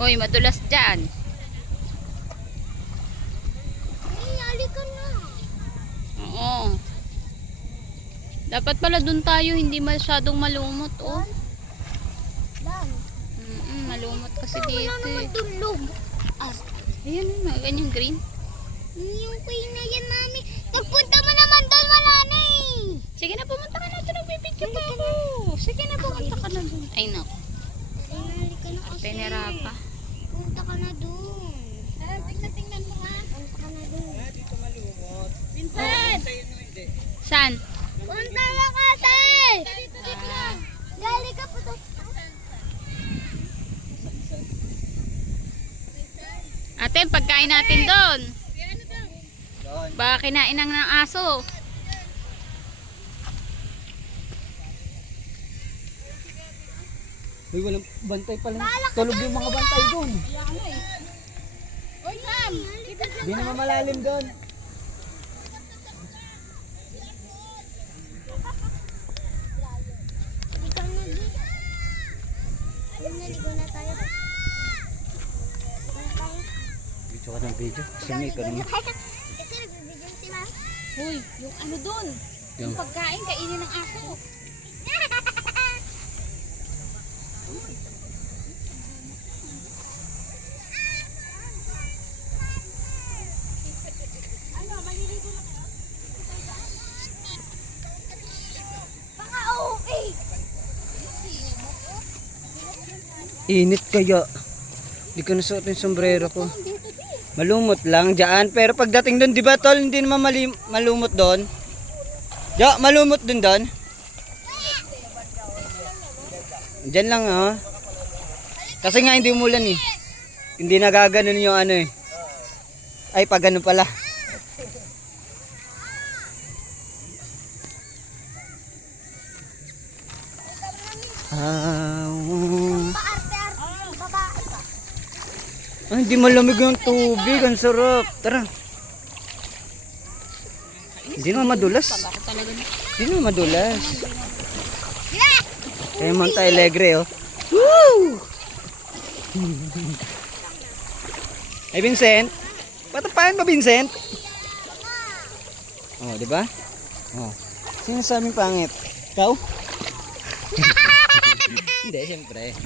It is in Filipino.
Hoy, madulas dyan. Ay, halika na. Oo. Dapat pala dun tayo, hindi masyadong malumot, oh. Dan. Malumot kasi Wala dito naman eh. dulog. Ah, Ayun, mga ganyang green. yung kuya na yan, mami. Nagpunta mo naman doon, wala na eh. Sige na, pumunta ka na. Ito, nagbibidyo pa ako. Sige na, pumunta ka na dun. Ay, naku. Halika na kasi. Penera pa. Punta ka na doon. Tingnan mo nga. Punta ka na doon. Vincent! Saan? Punta ka kasi. Lali ka po to. Ate, pagkain natin doon. Baka kinain ng aso. Uy, walang bantay pala. Tulog yung mga bantay doon. Oy, Sam. Hindi naman malalim doon. Halika na doon. Naligo na tayo. Wala tayo. Video ka ng video. Kasi may ka naman. Kasi nagbibigyan si Ma. Hoy, yung ano doon? Yung pagkain, kainin ng aso. Baka okay. Init kaya. Hindi ko nasuot yung sombrero ko. Malumot lang dyan. Pero pagdating doon, di ba tol, hindi naman malumot doon. Ja, malumot doon doon. Diyan lang oh. Kasi nga hindi umulan eh. Hindi nagaganon yung ano eh. Ay, pag ano pala. Paarte-arte. Babae pa. Ay, hindi malamig yung tubig. Ang sarap. Tara. Hindi naman madulas. Hindi naman madulas. Kaya Monte Alegre oh. Woo! Ay Vincent. Patapain ba Vincent? Oh, di ba? Oh. Sino sabing pangit? Ikaw? Hindi, siyempre.